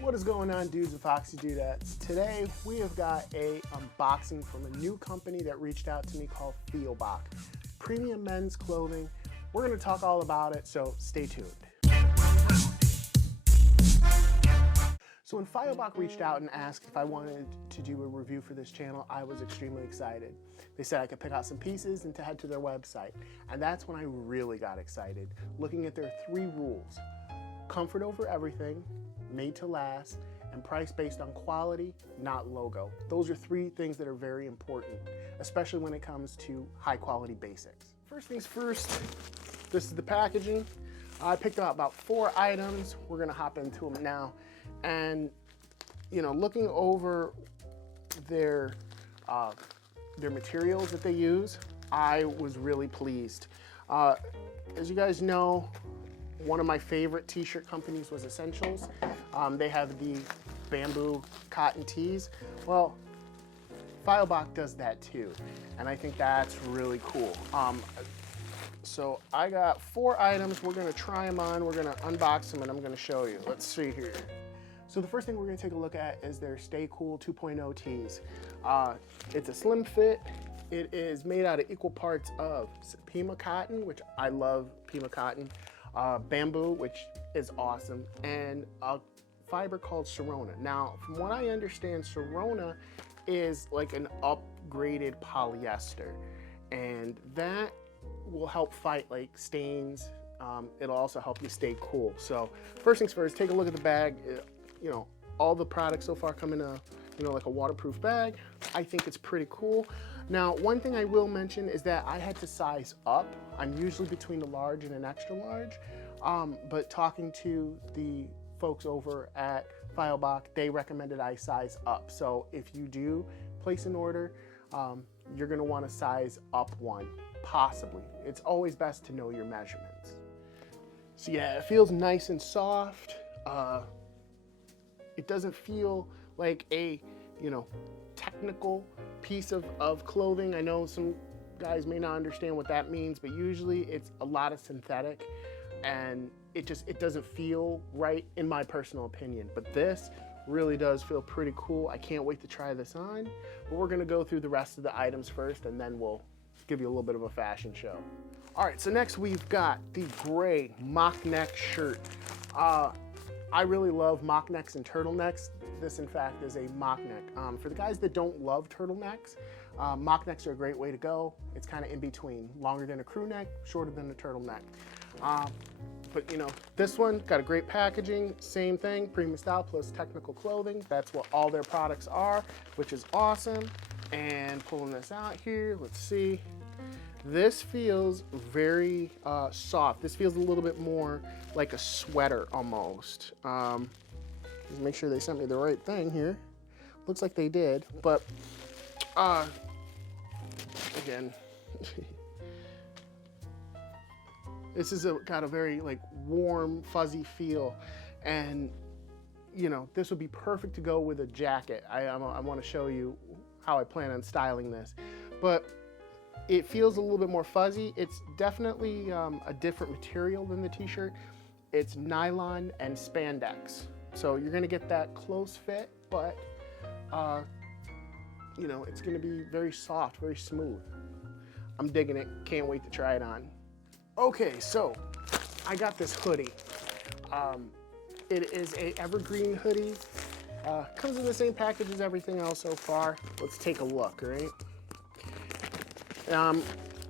What is going on, dudes and foxy dudettes? Today we have got a unboxing from a new company that reached out to me called Fioboc. Premium men's clothing. We're going to talk all about it, so stay tuned. So when Fioboc reached out and asked if I wanted to do a review for this channel, I was extremely excited. They said I could pick out some pieces and to head to their website. And that's when I really got excited, looking at their 3 rules. Comfort over everything, made to last, and price based on quality, not logo. Those are 3 things that are very important, especially when it comes to high quality basics. First things first, this is the packaging. I picked out about 4 items. We're gonna hop into them now. And, you know, looking over their materials that they use, I was really pleased. As you guys know, one of my favorite t-shirt companies was Essentials. They have the bamboo cotton tees. Well, Fioboc does that too, and I think that's really cool. So I got 4 items. We're gonna try them on, we're gonna unbox them, and I'm gonna show you. Let's see here. So the first thing we're gonna take a look at is their Stay Cool 2.0 tees. It's a slim fit. It is made out of equal parts of Pima cotton, which I love Pima cotton, bamboo, which is awesome, and a fiber called Sirona. Now, from what I understand, Sirona is like an upgraded polyester, and that will help fight like stains. It'll also help you stay cool. So first things first, take a look at the bag. You know, all the products so far come in a, you know, like a waterproof bag. I think it's pretty cool. Now, one thing I will mention is that I had to size up. I'm usually between a large and an extra large, but talking to the folks over at Fioboc, they recommended I size up. So if you do place an order, you're gonna wanna size up 1, possibly. It's always best to know your measurements. So yeah, it feels nice and soft. It doesn't feel like a, you know, technical piece of clothing. I know some guys may not understand what that means, but usually it's a lot of synthetic, and it doesn't feel right in my personal opinion. But this really does feel pretty cool. I can't wait to try this on. But we're gonna go through the rest of the items first, and then we'll give you a little bit of a fashion show. All right, so next we've got the gray mock neck shirt. I really love mock necks and turtlenecks. This, in fact, is a mock neck. For the guys that don't love turtlenecks, mock necks are a great way to go. It's kind of in between, longer than a crew neck, shorter than a turtleneck. But you know, this one got a great packaging, same thing, premium style plus technical clothing. That's what all their products are, which is awesome. And pulling this out here, let's see. This feels very soft. This feels a little bit more like a sweater almost. Make sure they sent me the right thing here. Looks like they did, but again, this is got a very like warm, fuzzy feel, and you know, this would be perfect to go with a jacket. I want to show you how I plan on styling this, but it feels a little bit more fuzzy. It's definitely a different material than the t-shirt. It's nylon and spandex. So you're gonna get that close fit, but you know, it's gonna be very soft, very smooth. I'm digging it, can't wait to try it on. Okay, so I got this hoodie. It is a Evergreen hoodie. Comes in the same package as everything else so far. Let's take a look, all right?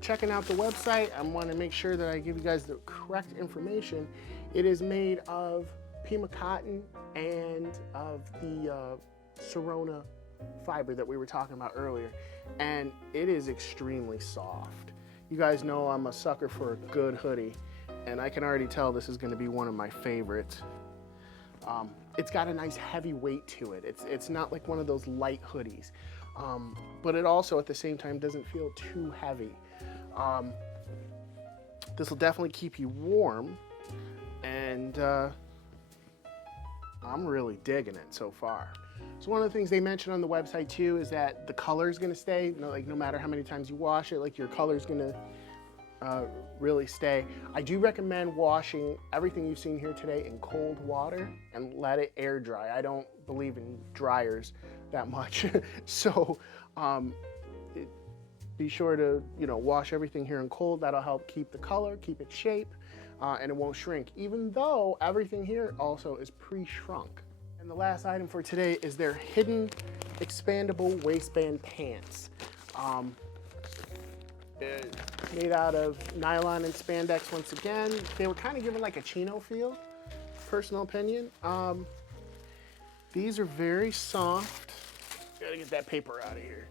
Checking out the website, I want to make sure that I give you guys the correct information. It is made of Pima cotton and of the Sirona fiber that we were talking about earlier, and it is extremely soft. You guys know I'm a sucker for a good hoodie, and I can already tell this is going to be one of my favorites. It's got a nice heavy weight to it. It's not like one of those light hoodies, but it also at the same time doesn't feel too heavy. This will definitely keep you warm, and I'm really digging it so far. So one of the things they mentioned on the website too is that the color is going to stay. You know, like no matter how many times you wash it, like your color is going to really stay. I do recommend washing everything you've seen here today in cold water and let it air dry. I don't believe in dryers that much. So be sure to, wash everything here in cold. That'll help keep the color, keep its shape, and it won't shrink, even though everything here also is pre-shrunk. And the last item for today is their hidden expandable waistband pants. Made out of nylon and spandex once again. They were kind of given like a chino feel, personal opinion. These are very soft. Gotta get that paper out of here.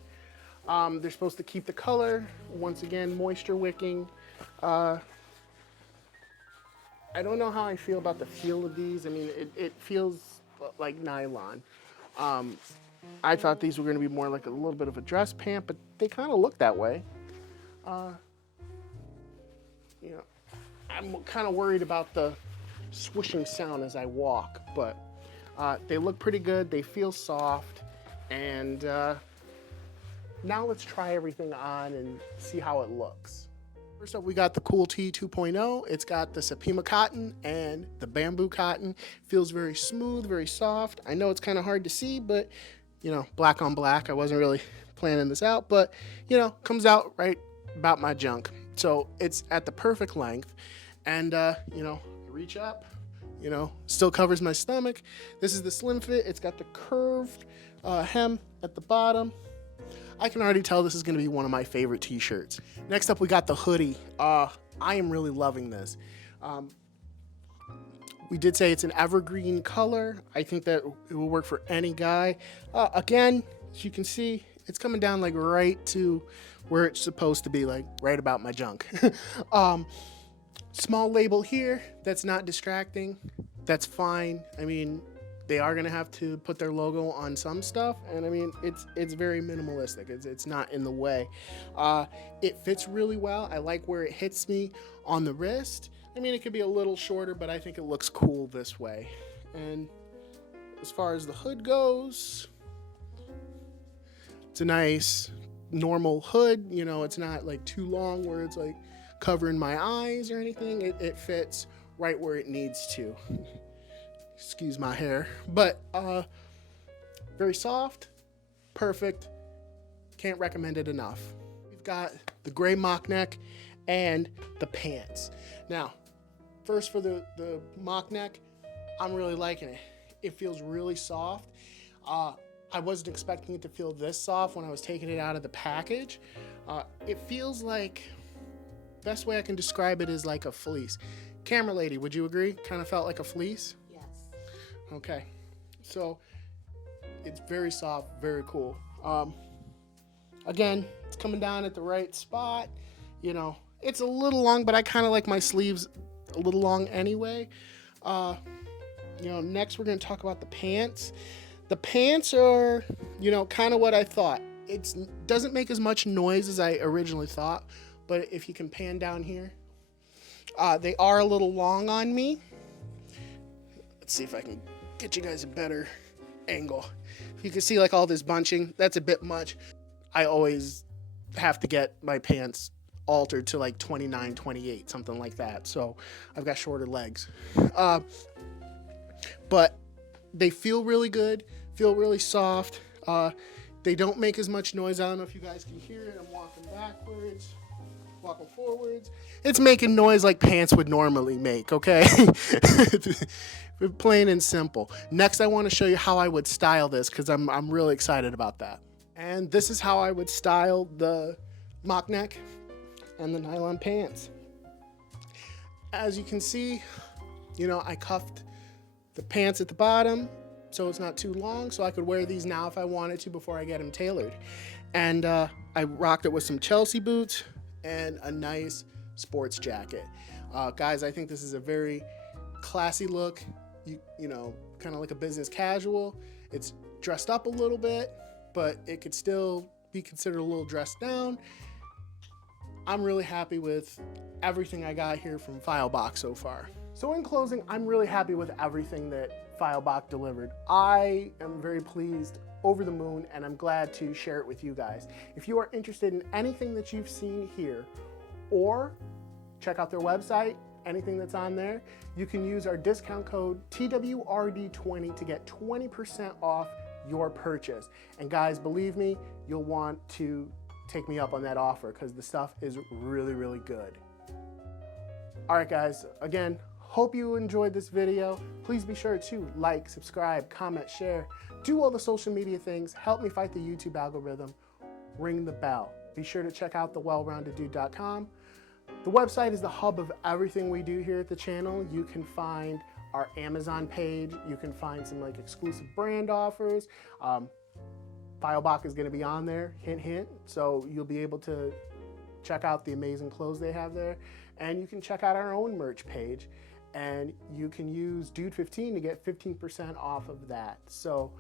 They're supposed to keep the color, once again, moisture wicking. I don't know how I feel about the feel of these. I mean, it feels like nylon. I thought these were gonna be more like a little bit of a dress pant, but they kind of look that way. I'm kind of worried about the swooshing sound as I walk, but they look pretty good. They feel soft, and now let's try everything on and see how it looks. First up, we got the Cool T 2.0. It's got the Sapima cotton and the bamboo cotton. Feels very smooth, very soft. I know it's kind of hard to see, but black on black. I wasn't really planning this out, but comes out right about my junk. So it's at the perfect length, and reach up, still covers my stomach. This is the slim fit. It's got the curved hem at the bottom. I can already tell this is going to be one of my favorite t-shirts. Next up, we got the hoodie. I am really loving this. We did say it's an evergreen color. I think that it will work for any guy. Again, as you can see, it's coming down like right to where it's supposed to be, like right about my junk. Small label here, that's not distracting. That's fine. I mean, they are gonna have to put their logo on some stuff, and I mean, it's very minimalistic. It's not in the way. It fits really well. I like where it hits me on the wrist. I mean, it could be a little shorter, but I think it looks cool this way. And as far as the hood goes, it's a nice normal hood. It's not like too long where it's like covering my eyes or anything. It fits right where it needs to. Excuse my hair, but very soft, perfect. Can't recommend it enough. We've got the gray mock neck and the pants. Now, first for the mock neck, I'm really liking it. It feels really soft. I wasn't expecting it to feel this soft when I was taking it out of the package. It feels like, best way I can describe it is like a fleece. Camera lady, would you agree? Kind of felt like a fleece? Okay, so it's very soft, very cool. Again, it's coming down at the right spot. It's a little long, but I kind of like my sleeves a little long anyway. Next we're going to talk about the pants. The pants are, kind of what I thought. It doesn't make as much noise as I originally thought, but if you can pan down here, they are a little long on me. Let's see if I can get you guys a better angle. You can see like all this bunching. That's a bit much. I always have to get my pants altered to like 29, 28, something like that. So I've got shorter legs. But they feel really good, feel really soft. They don't make as much noise. I don't know if you guys can hear it. I'm walking backwards, walking forwards. It's making noise like pants would normally make, okay? Plain and simple. Next, I want to show you how I would style this because I'm really excited about that. And this is how I would style the mock neck and the nylon pants. As you can see, I cuffed the pants at the bottom so it's not too long, so I could wear these now if I wanted to before I get them tailored. And I rocked it with some Chelsea boots and a nice sports jacket. Guys, I think this is a very classy look. Kind of like a business casual. It's dressed up a little bit, but it could still be considered a little dressed down. I'm really happy with everything I got here from Fioboc so far. So in closing, I'm really happy with everything that Fioboc delivered. I am very pleased, over the moon, and I'm glad to share it with you guys. If you are interested in anything that you've seen here, or check out their website, anything that's on there. You can use our discount code TWRD20 to get 20% off your purchase. And guys, believe me, you'll want to take me up on that offer because the stuff is really, really good. All right, guys, again, hope you enjoyed this video. Please be sure to like, subscribe, comment, share, do all the social media things, help me fight the YouTube algorithm, ring the bell. Be sure to check out thewellroundeddude.com. The website is the hub of everything we do here at the channel. You can find our Amazon page. You can find some like exclusive brand offers. Fioboc is gonna be on there, hint, hint. So you'll be able to check out the amazing clothes they have there. And you can check out our own merch page. And you can use Dude15 to get 15% off of that. So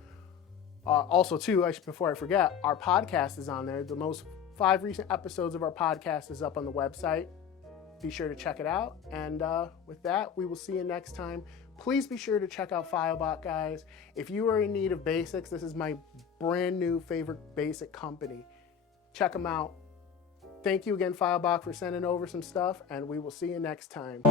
also too, before I forget, our podcast is on there. The most 5 recent episodes of our podcast is up on the website. Be sure to check it out. And with that, we will see you next time. Please be sure to check out Fioboc, guys. If you are in need of basics, this is my brand new favorite basic company. Check them out. Thank you again, Fioboc, for sending over some stuff, and we will see you next time.